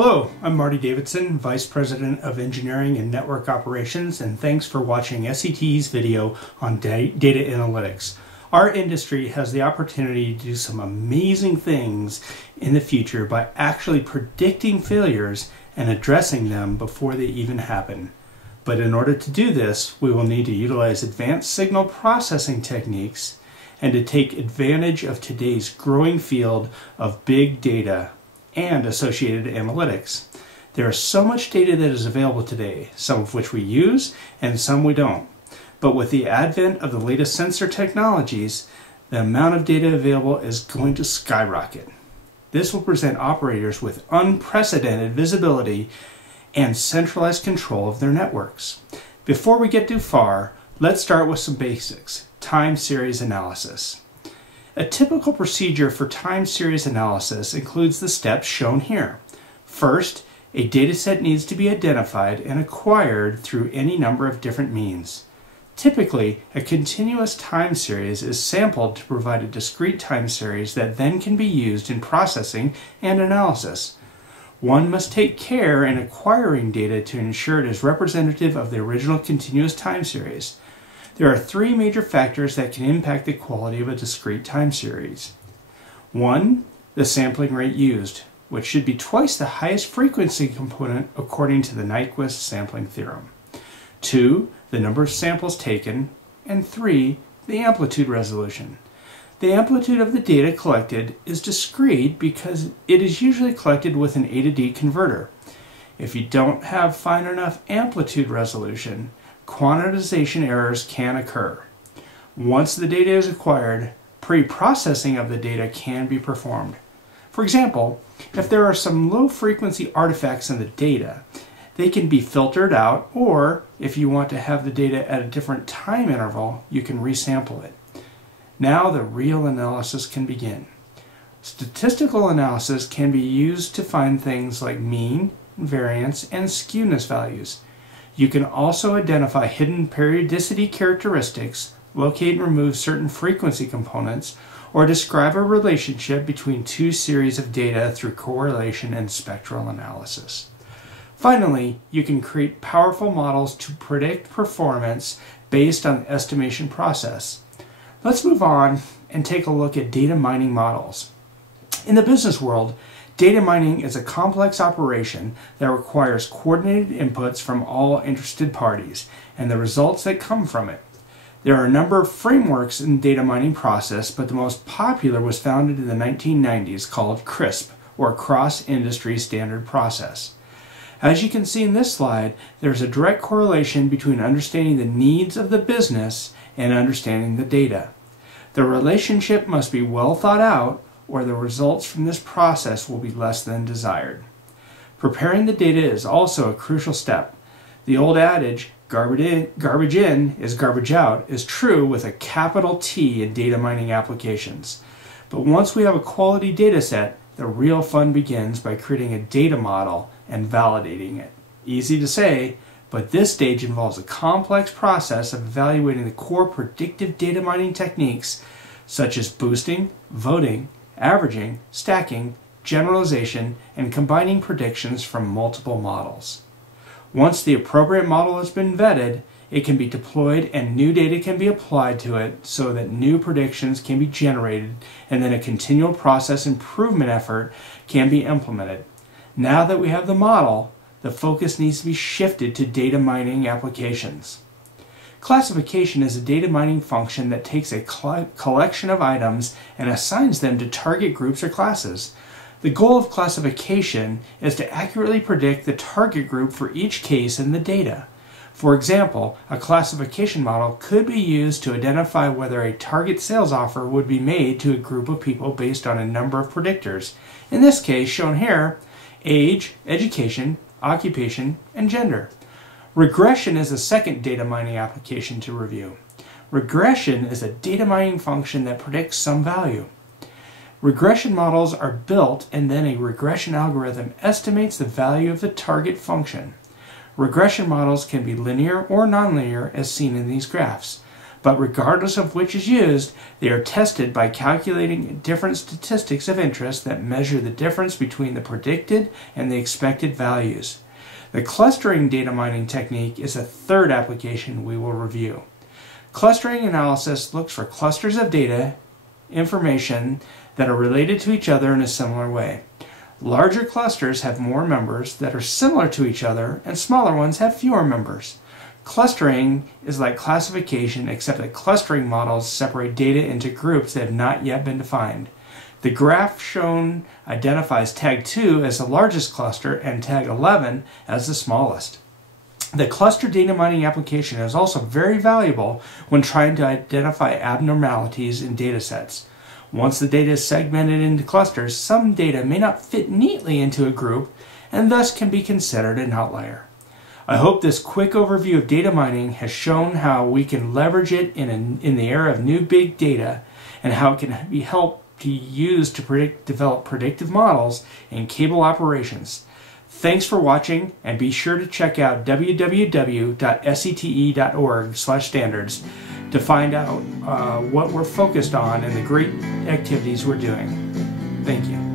Hello, I'm Marty Davidson, Vice President of Engineering and Network Operations, and thanks for watching SET's video on data analytics. Our industry has the opportunity to do some amazing things in the future by actually predicting failures and addressing them before they even happen. But in order to do this, we will need to utilize advanced signal processing techniques and to take advantage of today's growing field of big data and associated analytics. There is so much data that is available today, some of which we use and some we don't. But with the advent of the latest sensor technologies, the amount of data available is going to skyrocket. This will present operators with unprecedented visibility and centralized control of their networks. Before we get too far, let's start with some basics: time series analysis. A typical procedure for time series analysis includes the steps shown here. First, a dataset needs to be identified and acquired through any number of different means. Typically, a continuous time series is sampled to provide a discrete time series that then can be used in processing and analysis. One must take care in acquiring data to ensure it is representative of the original continuous time series. There are three major factors that can impact the quality of a discrete time series. One, the sampling rate used, which should be twice the highest frequency component according to the Nyquist sampling theorem. Two, the number of samples taken. And three, the amplitude resolution. The amplitude of the data collected is discrete because it is usually collected with an A to D converter. If you don't have fine enough amplitude resolution, quantization errors can occur. Once the data is acquired, pre-processing of the data can be performed. For example, if there are some low-frequency artifacts in the data, they can be filtered out, or if you want to have the data at a different time interval, you can resample it. Now the real analysis can begin. Statistical analysis can be used to find things like mean, variance, and skewness values. You can also identify hidden periodicity characteristics, locate and remove certain frequency components, or describe a relationship between two series of data through correlation and spectral analysis. Finally, you can create powerful models to predict performance based on the estimation process. Let's move on and take a look at data mining models. In the business world, data mining is a complex operation that requires coordinated inputs from all interested parties and the results that come from it. There are a number of frameworks in the data mining process, but the most popular was founded in the 1990s called CRISP, or Cross-Industry Standard Process. As you can see in this slide, there's a direct correlation between understanding the needs of the business and understanding the data. The relationship must be well thought out, or the results from this process will be less than desired. Preparing the data is also a crucial step. The old adage, garbage in is garbage out, is true with a capital T in data mining applications. But once we have a quality data set, the real fun begins by creating a data model and validating it. Easy to say, but this stage involves a complex process of evaluating the core predictive data mining techniques such as boosting, voting, averaging, stacking, generalization, and combining predictions from multiple models. Once the appropriate model has been vetted, it can be deployed and new data can be applied to it so that new predictions can be generated, and then a continual process improvement effort can be implemented. Now that we have the model, the focus needs to be shifted to data mining applications. Classification is a data mining function that takes a collection of items and assigns them to target groups or classes. The goal of classification is to accurately predict the target group for each case in the data. For example, a classification model could be used to identify whether a target sales offer would be made to a group of people based on a number of predictors. In this case, shown here, age, education, occupation, and gender. Regression is a second data mining application to review. Regression is a data mining function that predicts some value. Regression models are built and then a regression algorithm estimates the value of the target function. Regression models can be linear or nonlinear as seen in these graphs. but regardless of which is used, they are tested by calculating different statistics of interest that measure the difference between the predicted and the expected values. The clustering data mining technique is a third application we will review. Clustering analysis looks for clusters of data information that are related to each other in a similar way. Larger clusters have more members that are similar to each other, and smaller ones have fewer members. Clustering is like classification, except that clustering models separate data into groups that have not yet been defined. The graph shown identifies tag 2 as the largest cluster and tag 11 as the smallest. The cluster data mining application is also very valuable when trying to identify abnormalities in data sets. Once the data is segmented into clusters, some data may not fit neatly into a group and thus can be considered an outlier. I hope this quick overview of data mining has shown how we can leverage it in the era of new big data and how it can be helped to use to develop predictive models in cable operations. Thanks for watching, and be sure to check out www.sete.org/standards to find out what we're focused on and the great activities we're doing. Thank you.